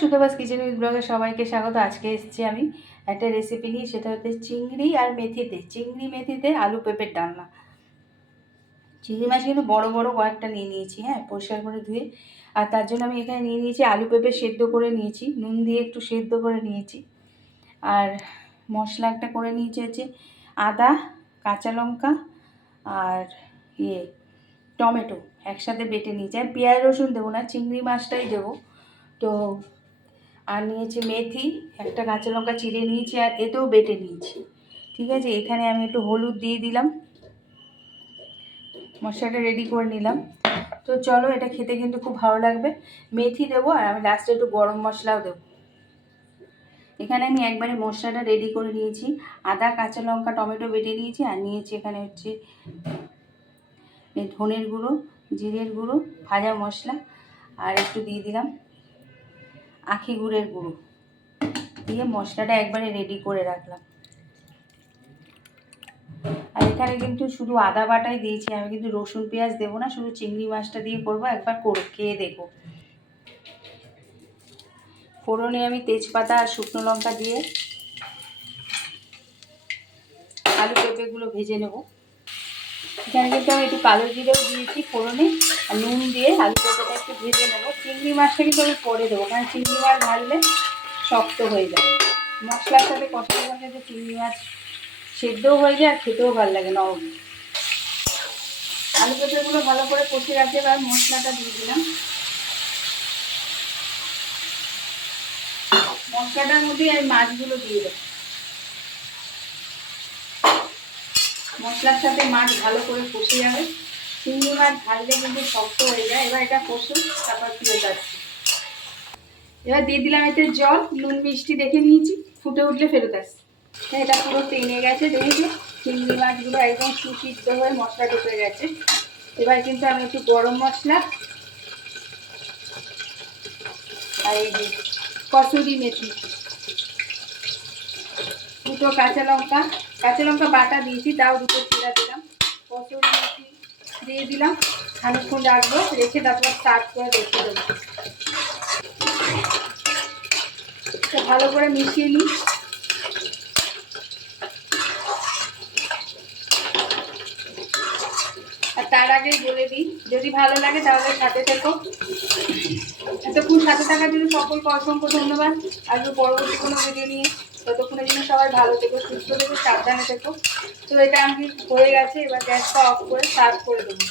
সুতোবাস kitchen with ব্লগে সবাইকে স্বাগত। আজকে এসেছি আমি একটা রেসিপি নিয়ে, সেটা হচ্ছে চিংড়ি আর মেথিতে। চিংড়ি মেথিতে আলু পেঁপের ডালনা। চিংড়ি মাছ কিন্তু বড় বড় কয়েকটা নিয়ে নিয়েছি হ্যাঁ পরিষ্কার করে ধুয়ে। আর তার জন্য আমি এখানে নিয়ে নিয়েছি আলু পেঁপে সেদ্ধ করে নিয়েছি, নুন দিয়ে একটু সেদ্ধ করে নিয়েছি। আর মশলা একটা করে নিয়েছি হচ্ছে আদা, কাঁচা লঙ্কা আর ইয়ে টমেটো একসাথে বেটে নিয়েছি। আর পেঁয়াজ রসুন দেবো না, চিংড়ি মাছটাই দেবো। তো আর নিয়েছি মেথি, একটা কাঁচা লঙ্কা চিড়ে নিয়েছি আর এতেও বেটে নিয়েছি। ঠিক আছে, এখানে আমি একটু হলুদ দিয়ে দিলাম। মশলাটা রেডি করে নিলাম। তো চলো, এটা খেতে কিন্তু খুব ভালো লাগবে। মেথি দেবো আর আমি লাস্টে একটু গরম মশলাও দেবো। এখানে আমি একবারে মশলাটা রেডি করে নিয়েছি। আদা, কাঁচা লঙ্কা, টমেটো বেটে নিয়েছি আর নিয়েছি এখানে হচ্ছে ধনের গুঁড়ো, জিরের গুঁড়ো, ভাজা মশলা আর একটু দিয়ে দিলাম। আখি গুড়ের গুঁড়ো। দিয়ে মশলাটা একবারে রেডি করে রাখলাম। আর এখানে কিন্তু শুধু আদা বাটাই দিয়েছি, আমি কিন্তু রসুন, পেঁয়াজ দেবো না, শুধু চিংড়ি মাছটা দিয়ে করব, একবার করে খেয়ে দেখো। ফোড়নে আমি তেজপাতা আর শুকনো লঙ্কা দিয়ে আলু পেঁপেগুলো ভেজে নেব। এখানে কিন্তু আমি একটু কালো জিরেও দিয়েছি ফোড়নে, আর নুন দিয়ে আলু পেঁপেটা একটু ভেজে নেব। চিংড়ি মাছটা কিন্তু আমি পরে দেবো, কারণ চিংড়ি মাছ ভাজলে শক্ত হয়ে যায়। মশলার সাথে কষাতে কষাতে চিংড়ি মাছ সেদ্ধও হয়ে যায় আর খেতেও ভালো লাগে নরম আলু পেঁপেগুলো ভালো করে কষে রাখতে এবার মশলাটা দিয়ে দিলাম। মশলাটার মধ্যে আমি মাছগুলো দিয়ে দেবো। মশলার সাথে মাছ ভালো করে কষে যাবে। চিংড়ি মাছ ভাজলে কিন্তু শক্ত হয়ে যায়। এবার এটা কষুন তারপর ফিরত আসছি এবার দিয়ে দিলাম এতে জল, নুন, মিষ্টি দেখে নিয়েছি। ফুটে উঠলে ফেরত আসছি। এটা পুরো টেনে গেছে, দেখেছি? চিংড়ি মাছগুলো একদম সুসিদ্ধ হয়ে মশলা ঢুকে গেছে। এবার কিন্তু আমি একটু গরম মশলা আর এই যে কসুরি মেথি। দুটো কাঁচা লঙ্কা কাঁচা লঙ্কা বাটা দিয়েছি, তাও দুটো চিরা দিলাম কচুর দিয়ে দিলাম খানিক্ষণ রাখব, রেখে তারপর স্টার্ট করে রেখে দেবো। ভালো করে মিশিয়ে নিই। তার আগেই বলে দিই, যদি ভালো লাগে তাহলে সাথে থেকো। এতক্ষণ সাথে থাকার জন্য সকলকে অসংখ্য ধন্যবাদ। আর পরবর্তী কোনো ভিডিও নিয়ে। ততক্ষণের জন্য সবাই ভালো থেকো, সুস্থ থেকো, সাবধানে থেকো। তো এটা আমি হয়ে গেছে, এবার গ্যাসটা অফ করে সার্ভ করে দেবো।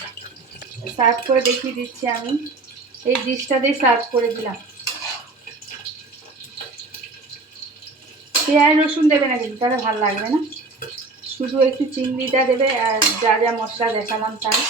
সার্ভ করে দেখিয়ে দিচ্ছি আমি। এই ডিশটা দিয়ে সার্ভ করে দিলাম। পেঁয়াজ রসুন দেবে না কিন্তু তাহলে ভালো লাগবে না? শুধু একটু চিংড়িটা দেবে আর যা যা মশলা দেখালাম তাই।